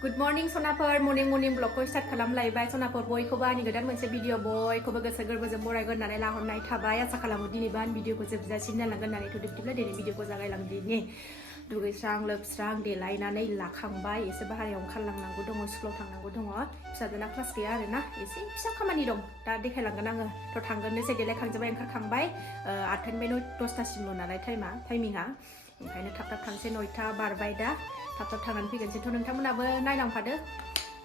Good morning सनाफोर morning ब्लगखौ start खालामलायबाय सनाफोर बयखौबो आंनि गोदान मोनसे भिडिअ बयखौबो गोसो गोरबोजों बरायगोन होननानै लाहरनाय थाबाय आसा खालामो दिनैबो आं भिडिअखौ जोबजासिम नायलांगोन होननानै बिदिब्ला दिनै भिडिअखौ जागायलांदिनि दुगैस्रां लोबस्रां देलायनानै लाखांबाय एसे बाहेरायाव ओंखारलांनांगौ दङ स्कुलाव थांनांगौ दङ फिसाजोना क्लास गैया आरोना एसे फिसा खामानि दं दा देखायलांगोन आङो थ' थांगोननोसै देलायखांजोबबाय ओंखारखांबाय 8:10 12थासिमल' नालाय टाइमिंआ ओंखायनो थाब थाब थांसै 9ता बारबाय दा थाब थाब थांनानै फैगोनसै थ' नोंथांमोनाबो नायलांफादो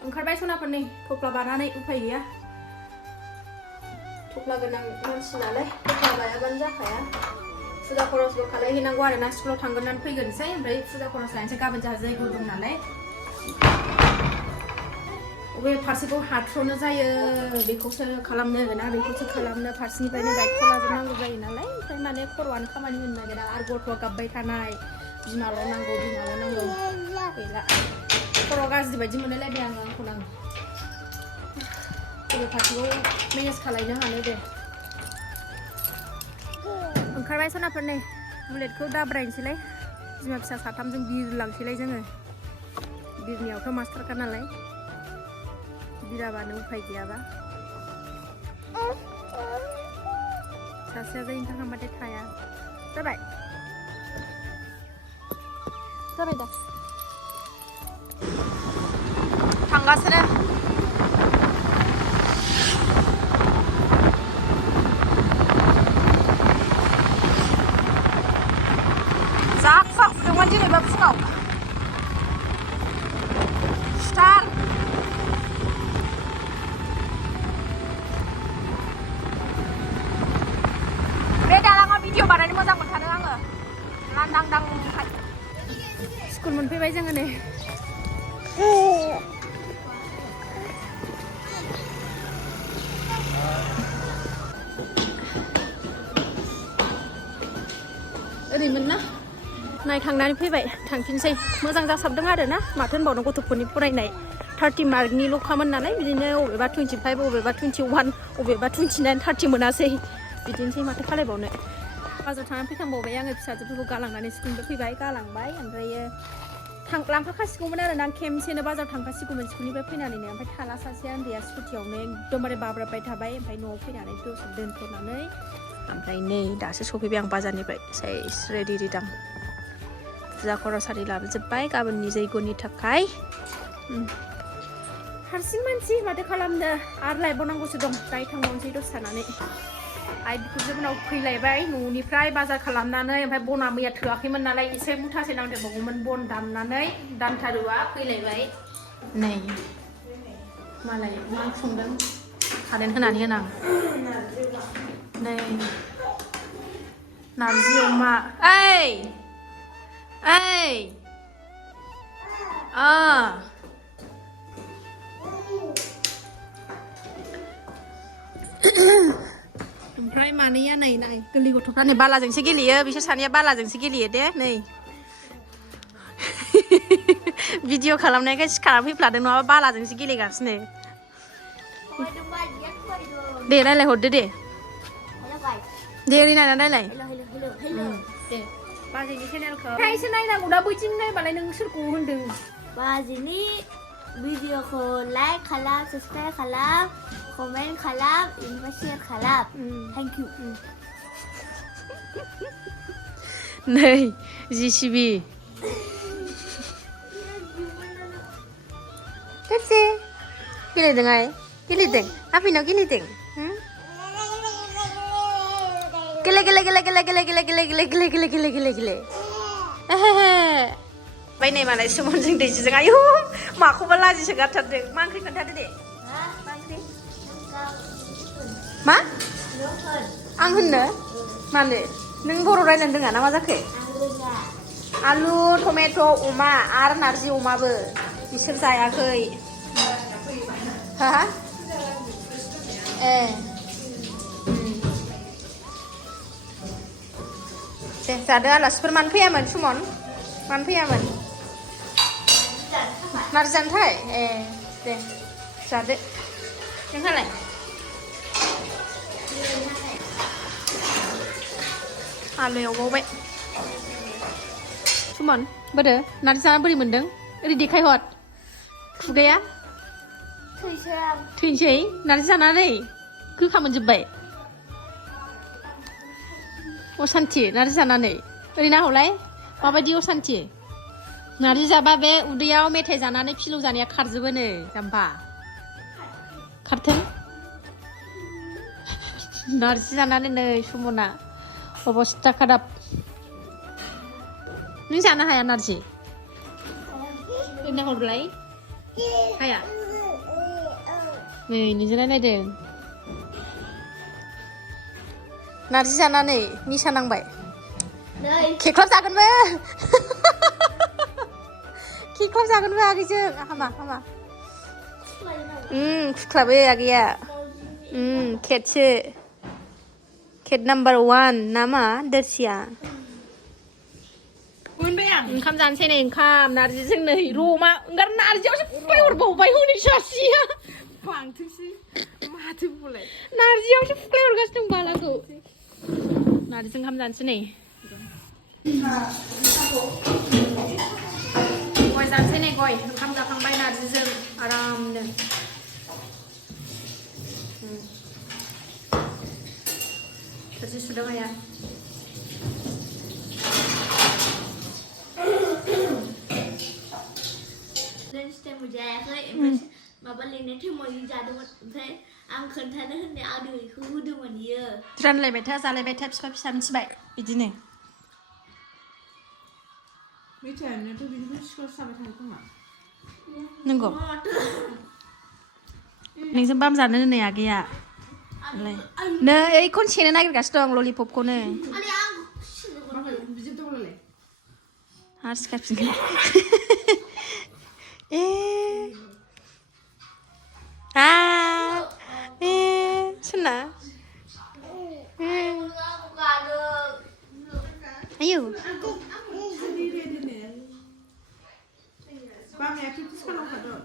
ओंखारबाय सनाफोरनि थफ्ला बानानै उफाय गैया थफ्ला गोनां मानसि नालाय थफ्ला बायाबानो जाखाया फुजा खरसबो खालायहैनांगौ आरोना स्कुलाव थांगोननानै फैगोनसै ओमफ्राय फुजा खरस लायनोसै गाबोन जोंहा जैग' दं नालाय बबे फारसेखौ हाथ्र'नो जायो बेखौसो खालामनो ना बेखौसो खालामनो फारसेनिफ्रायनो दायथ' लाजोबनांगौ जायो नालाय ओमफ्राय माने खर'आनो खामानि होनो नागिरा आरो गथ'आ गाबबाय थानाय बिमाल' नांगौ गैला खर' गाज्रि बायदि मोनलायलायबाय आंखौ नाङो बबे फारसेखौ मेनेज खालायनो हानो दे ओंखारबाय सनाफोर नै बुलेटखौ दाब्रायनोसैलाय बिमा फिसा साथामजों बिरलांसैलाय जोङो बिरनायावथ' मास्टारखा नालाय बिराबानो उफाय गैयाबा सासेया जायनि थाखांबाथाय थाया जाबाय दा थांगासिनो जा खुवा खुदोंमोन दिनैबा फुङाव स्टार बे दालाङाव भिडिअ बानायनो मोजां मोनथारो आङो लांदां स्कुल मोनफैबाय जोङो नै ओरैमोन ना नायखांनानै फैबाय थांफिनसै मोजां जासाबदों आरो ना माथो होनबावनो गथ'फोरनि फरायनाय 30 मार्कनिल'खामोन नालाय बिदिनो अबेबा 25 अबेबा 21 अबेबा 29 30 मोनासै बिदिनोसै माथो खालायबावनो बाजाराव थांनानै फैखांबावबाय आङो फिसाजोफोरखौ गालांनानै स्कुलनिफ्राय फैबाय गालांबाय ओमफ्रायो लांफाखासिगौमोन आरो ना खेमसेनो बाजाराव थांखासिगौमोन स्कुलनिफ्राय फैनानैनो ओमफ्राय थाला सासे उन्दैया स्कुटियावनो एकदमबारे बाब्राबबाय थाबाय ओमफ्राय न'आव फैनानै दसे दोनथ'नानै ओमफ्राय नै दासो सफैबाय आं बाजारनिफ्राय सेस रेडि रिदां फुजा खर'सारि लाबोजोब्बाय गाबोननि जैग'नि थाखाय हारसिं मानसि माथो खालामनो आरो लायबावनांगौसो दं दायो थांबावनोसै दसे थानानै आइ बिखुनजो मोनाव फैलायबाय न'निफ्राय बाजार खालामनानै ओमफ्राय बना मैया थोआखैमोन नालाय एसे मुथासे नांदेरबावगौमोन बन दाननानै दानथारुआ फैलायबाय नै मालाय मा संदों कारेन्ट होनानै होनां नै नारजि अमा ओइ ओमफ्राय मानैया नै गोरलै गथ'फ्रा नै बालाजोंसो गेलेयो बिसोर सानैया बालाजोंसो गेलेयो दे नै भिडिअ खालामनायखाय सिखारा फैफ्लादों नङाबा बालाजोंसो गेलेगासिनो दे रायलाय हरदो दे ओरै नायनानै रायलाय दे बाजैनि चेनेलखौ खायसो नायनांगौ दा बैथिं नायबालाय नों सोरखौ होनदों बाजैनि भिडिअखौ लाइक खालाम साबसक्राइब खालाम कमेन्ट खालाम ओमफ्राय शेयार खालाम थेंक इउ नै जिसिबि खेबसे गेलेदोंहाय गेलेदों आफैनाव गेलेदों गेले बाय नै मालाय सुमनजों दैजिजों आयु माखौबा लाजिसो गारथारदों मा ओंख्रि खोन्थादो दे मा आं होननो मानो नों बर' रायलायनो रोङा ना मा जाखो आलु टमेट' अमा आरो नारजि अमाबो बिसोर जायाखै हा ए दे जादो आलासिफोर मानो फैयामोन सुमन मानो फैयामोन नारजि जानो थाखाय ए दे जादो नोंहालाय आलु एवबावबाय सुमन बोरो नारजि जाना बोरै मोन्दों ओरै देखायहर खुगाया थैसोआं थैनोसै नारजि जानानै गोखा मोनजोब्बाय असान्थि नारजि जानानै ओरै नाहरलाय माबायदि असान्थि नारजि जाबा बे उदैयाव मेथाइ जानानै फिलौ जानाया खारजोबोनो जाम्बा खारथों नारजि जानानै नै सुमना अबस्था खाराब नों जानो हाया नारजि ओरै नाहरलाय हाया नै नोंजों नायदों नारजि जानानै निसा नांबाय नै खेख्लाब जागोनबो खेख्लाब जागोनबो आगैजों हामा हामा खुख्लाबो आगैया खेटसो खेट नाम्बार 1 नामा दोरसिया मोनबाय आं ओंखाम जानोसै नै ओंखाम नारजिजों नै रमा ओंखार नारजियावसो फुख्लायहरबावबाय हनै सासेया बांथोंसै माथो बुंलाय नारजियावसो फुख्लायहरगासिनो दं बालाखौ नारजिजों ओंखाम जानोसै नै गय जानोसै नै गय ओंखाम जाखांबाय नारजिजों आरामनो थोरसि सुदों आया लन्च टाइम जायाखै ओमफ्राय माबा लिरनाय टाइमाव जादोंमोन ओमफ्राय आं खोन्थानो होननाय आदैखौ होदोंमोन इयो रानलायबाय था जालायबाय था बिफा फिसा मिथिबाय बिदिनो मिथियानोथ' बिनिखौ सिख्लासो जाबाय थायो खोमा नंगौ नोंजों बाम जानो होनै आगैया नै ओइखौनो सेनो नागिरगासिनो दं ललिपपखौनो आदै आं बिदि दंलाय आरो सिखारफिनगोन ए सोरना आयौ बामाया प्रेक्टिस खालामखादों